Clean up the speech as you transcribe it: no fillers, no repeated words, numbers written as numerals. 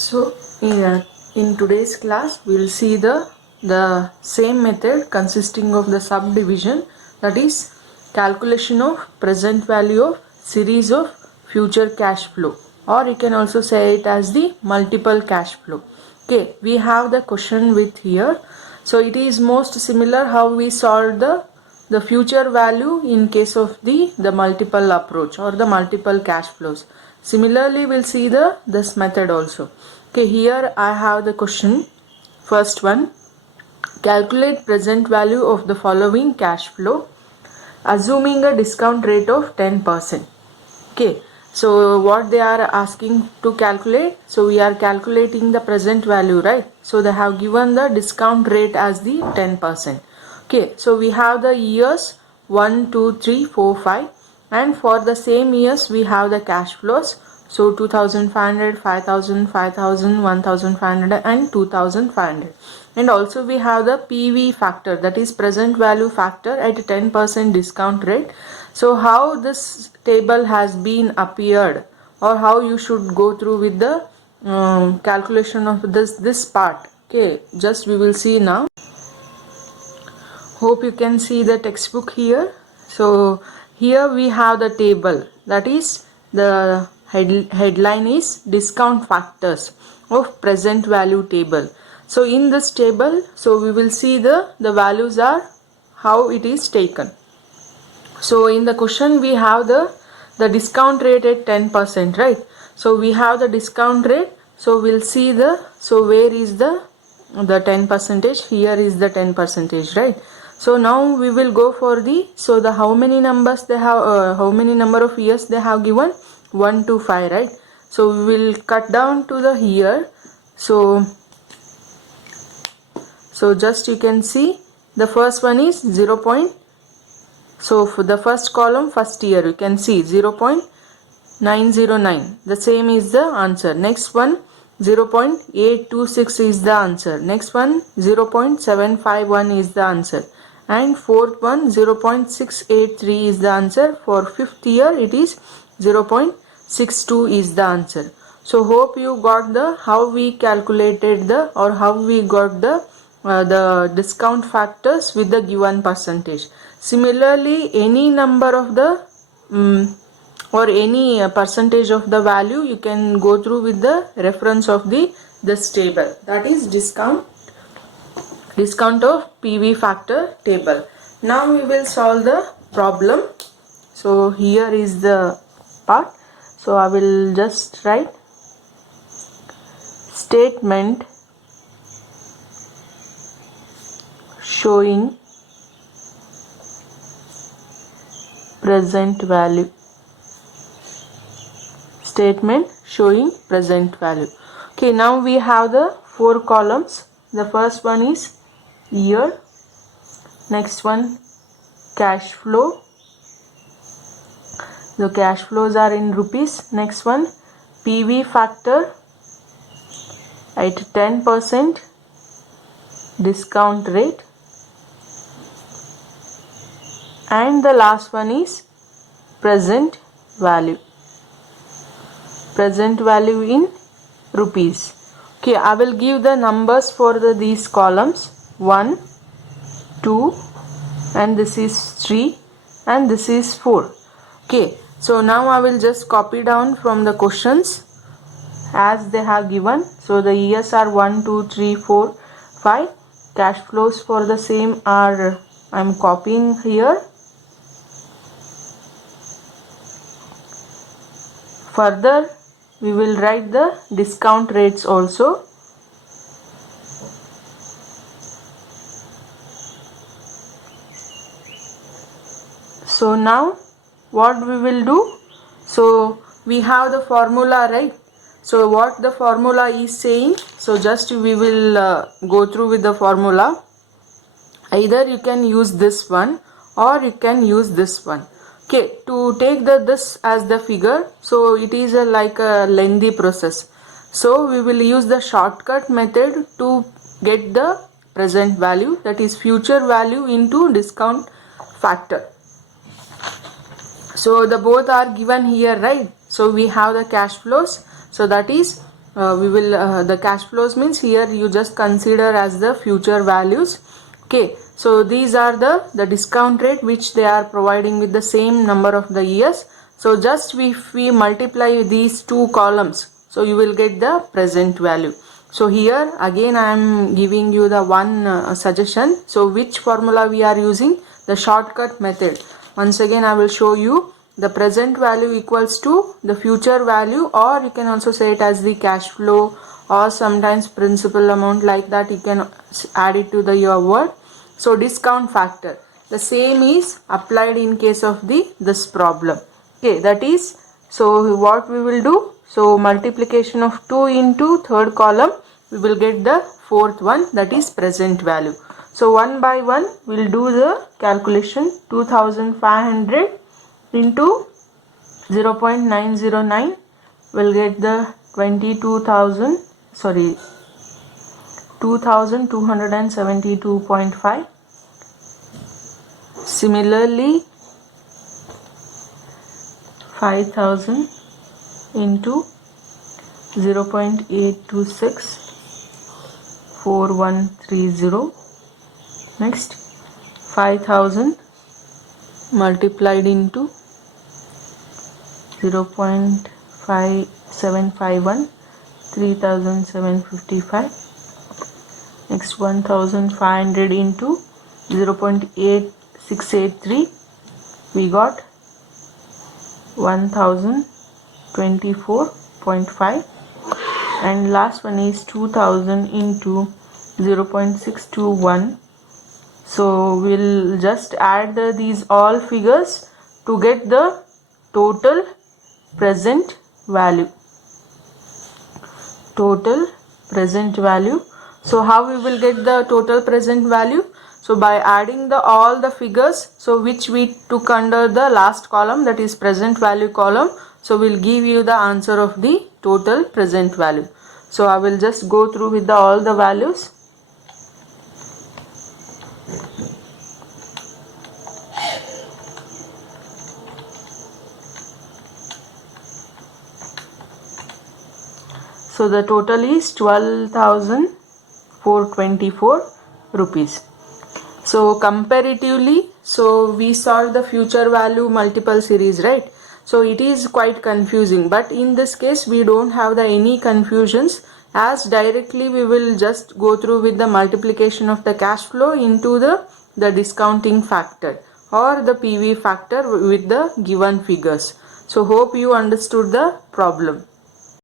So in today's class we will see the same method consisting of the subdivision, that is calculation of present value of series of future cash flow, or you can also say it as the multiple cash flow. Okay, we have the question with here. So it is most similar how we solved the future value in case of the multiple approach or the multiple cash flows. Similarly, we'll see this method also. Okay, here I have the question. First one, calculate present value of the following cash flow assuming a discount rate of 10%. Okay, so what they are asking to calculate, so we are calculating the present value, right? So they have given the discount rate as the 10%. Okay, so we have the years 1, 2, 3, 4, 5, and for the same years we have the cash flows. So 2500, 5000, 5000, 1500 and 2500. And also we have the PV factor, that is present value factor at 10% discount rate. So how this table has been appeared, or how you should go through with the calculation of this part. Okay, just we will see now. Hope you can see the textbook here. So here we have the table, that is the headline is discount factors of present value table. So in this table, so we will see the values are how it is taken. So in the question we have the discount rate at 10%, right? So we have the discount rate. So we'll see so where is the 10%? Here is the 10%, right? So now we will go for the how many numbers they have, how many number of years they have given, 1 to 5, right? So we will cut down to the here. So just you can see the first one is 0. So for the first column, first year, you can see 0.909. The same is the answer. Next one 0.826 is the answer. Next one 0.751 is the answer. And fourth one 0.683 is the answer. For fifth year it is 0.62 is the answer. So hope you got how we calculated or how we got the discount factors with the given percentage. Similarly, any number of the or any percentage of the value you can go through with the reference of this table, that is discount of PV factor table. Now we will solve the problem. So here is the part. So I will just write statement showing present value. Statement showing present value. Okay, now we have the 4 columns. The first one is year, next one cash flow. The cash flows are in rupees. Next one PV factor at 10% discount rate, and the last one is present value in rupees. Okay, I will give the numbers for these columns 1, 2, and this is 3, and this is 4. Okay, so now I will just copy down from the questions as they have given. So the years are 1, 2, 3, 4, 5. Cash flows for the same are, I am copying here. Further we will write the discount rates also. So now what we will do, so we have the formula, right? So what the formula is saying, so just we will go through with the formula. Either you can use this one or you can use this one. Okay, to take this as the figure, so it is like a lengthy process. So we will use the shortcut method to get the present value, that is future value into discount factor. So the both are given here, right? So we have the cash flows. So that is the cash flows means here you just consider as the future values. Okay, so these are the discount rate which they are providing with the same number of the years. So just if we multiply these two columns, so you will get the present value. So here again I am giving you the one suggestion. So which formula we are using? The shortcut method. Once again I will show you. The present value equals to the future value, or you can also say it as the cash flow, or sometimes principal amount, like that you can add it to your word. So discount factor, the same is applied in case of this problem. Okay, that is, so what we will do, so multiplication of 2 into third column, we will get the fourth one, that is present value. So one by one we will do the calculation. 2500 into 0.909 will get the 2272.5. Similarly 5000 into 0.826 4130. Next 5000 multiplied into 0.5751 3755. Next 1500 into 0.8683, we got 1024.5. and last one is 2000 into 0.621. so we'll just add these all figures to get the total present value. So how we will get the total present value? So by adding all the figures, so which we took under the last column, that is present value column, so we'll give you the answer of the total present value. So I will just go through with all the values. So the total is 12,424 rupees. So comparatively, so we solved the future value multiple series, right? So it is quite confusing, but in this case we don't have any confusions, as directly we will just go through with the multiplication of the cash flow into the discounting factor or the PV factor with the given figures. So hope you understood the problem.